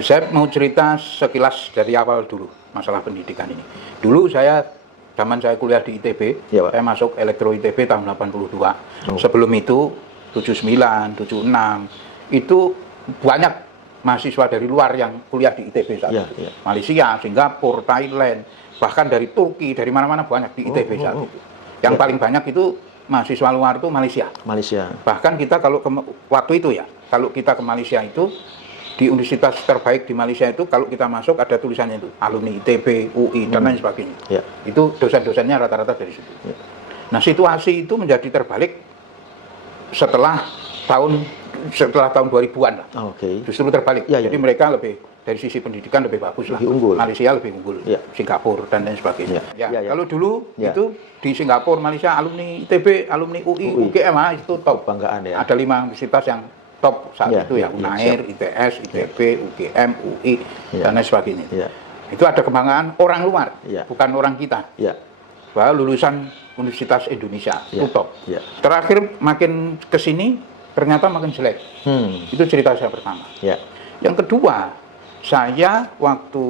Saya mau cerita sekilas dari awal dulu masalah pendidikan ini. Dulu zaman saya kuliah di ITB, Ya, Pak. saya masuk elektro ITB tahun 82. Oh. Sebelum itu 79, 76 itu banyak mahasiswa dari luar yang kuliah di ITB saat Ya, itu. ya. Malaysia, Singapura, Thailand, bahkan dari Turki, dari mana-mana banyak di ITB saat itu. Yang paling banyak itu mahasiswa luar itu Malaysia. Malaysia. Bahkan kita kalau waktu itu ya, kalau kita ke Malaysia itu di universitas terbaik di Malaysia itu kalau kita masuk ada tulisannya itu alumni ITB, UI dan lain sebagainya. Ya. Itu dosen-dosennya rata-rata dari situ. Ya. Nah, situasi itu menjadi terbalik setelah tahun 2000-an lah. Oke. Justru terbalik. Ya, ya. Jadi mereka lebih dari sisi pendidikan lebih bagus lah. Lebih unggul. Malaysia lebih unggul. Ya. Singapura dan lain sebagainya. Ya. Ya, ya. Kalau dulu Ya. itu di Singapura, Malaysia alumni ITB, alumni UI, UGM itu top. Banggaan ya. Ada 5 universitas yang top saat Ya, itu ya, ya, UNAIR, ITS, ITB, UGM, UI Ya. dan lain sebagainya. Ya. Itu ada kebanggaan orang luar, Ya. bukan orang kita. Ya. Bahwa lulusan Universitas Indonesia itu Ya. top. Ya. Terakhir makin kesini ternyata makin jelek. Itu cerita saya pertama. Ya. Yang kedua, saya waktu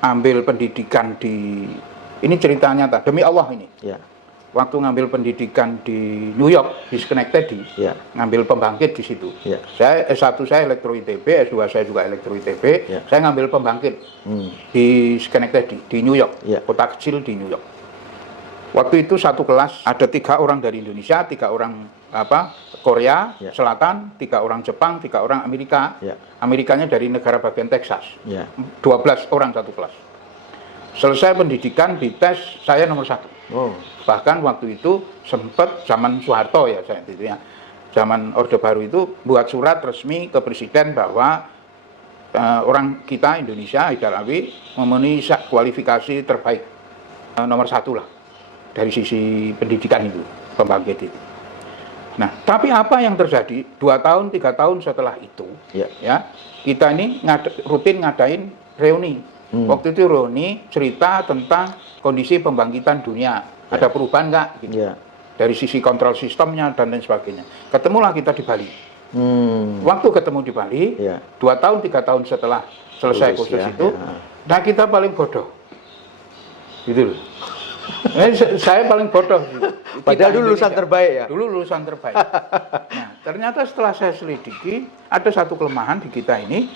ambil pendidikan ini cerita nyata demi Allah ini. Ya. Waktu ngambil pendidikan di New York, di Schenectady, Ya. ngambil pembangkit di situ. Ya. Saya S1 saya elektro ITB, S2 saya juga elektro ITB. Ya. Saya ngambil pembangkit di Schenectady, di New York, Ya. kota kecil di New York. Waktu itu satu kelas ada 3 orang dari Indonesia, 3 orang Korea Ya. Selatan, 3 orang Jepang, 3 orang Amerika. Ya. Amerikanya dari negara bagian Texas. Ya. 12 orang satu kelas. Selesai pendidikan, dites, saya nomor 1. Oh. Bahkan waktu itu sempat zaman Soeharto ya, saya itu ya, zaman Orde Baru itu buat surat resmi ke Presiden bahwa orang kita Indonesia, Haidar Alwi memenuhi kualifikasi terbaik, nomor 1 lah dari sisi pendidikan itu, pembangkit itu. Nah, tapi apa yang terjadi 2 tahun, 3 tahun setelah itu, ya kita ini rutin ngadain reuni. Waktu itu reuni cerita tentang kondisi pembangkitan dunia. Ada perubahan nggak? Gitu. Ya. Dari sisi kontrol sistemnya dan lain sebagainya. Ketemulah kita di Bali. Waktu ketemu di Bali, 2 tahun, 3 tahun setelah selesai kursus itu, nah kita paling bodoh. Gitu loh. Saya paling bodoh. Padahal dulu lulusan terbaik ya? Dulu lulusan terbaik. Nah, ternyata setelah saya selidiki, ada satu kelemahan di kita ini.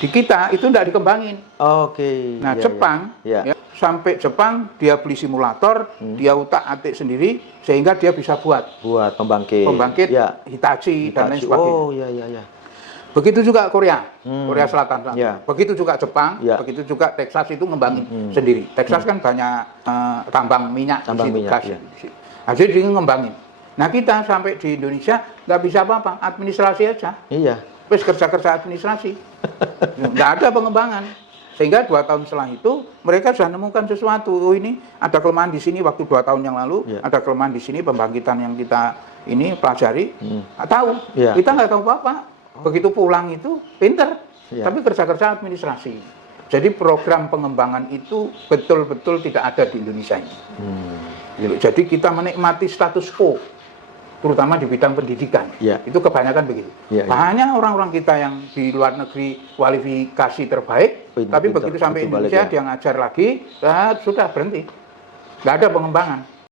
Di kita itu tidak dikembangin. Oke. Nah, Ya, Jepang, ya. sampai Jepang dia beli simulator, dia utak-atik sendiri, sehingga dia bisa buat pembangkit Ya. Hitachi dan lain sebagainya. Oh, ya, ya, ya. Begitu juga Korea, Korea Selatan. Ya. Begitu juga Jepang, Ya. begitu juga Texas itu ngembangin sendiri. Texas kan banyak tambang minyak, Tambang di situ, minyak, gas ya. di situ. Jadi dia ngembangin. Nah, kita sampai di Indonesia nggak bisa apa-apa, administrasi aja. Iya. Terus kerja-kerja administrasi, nggak ada pengembangan. Sehingga 2 tahun setelah itu mereka sudah menemukan sesuatu. Oh, ini ada kelemahan di sini waktu 2 tahun yang lalu, ada kelemahan di sini pembangkitan yang kita ini pelajari. Nggak tahu, kita nggak tahu apa-apa. Begitu pulang itu pinter, tapi kerja-kerja administrasi. Jadi program pengembangan itu betul-betul tidak ada di Indonesia ini. Jadi kita menikmati status quo, terutama di bidang pendidikan. Itu kebanyakan begitu. Banyak orang-orang kita yang di luar negeri kualifikasi terbaik, tapi begitu sampai Indonesia dia ngajar lagi, sudah berhenti. Nggak ada pengembangan.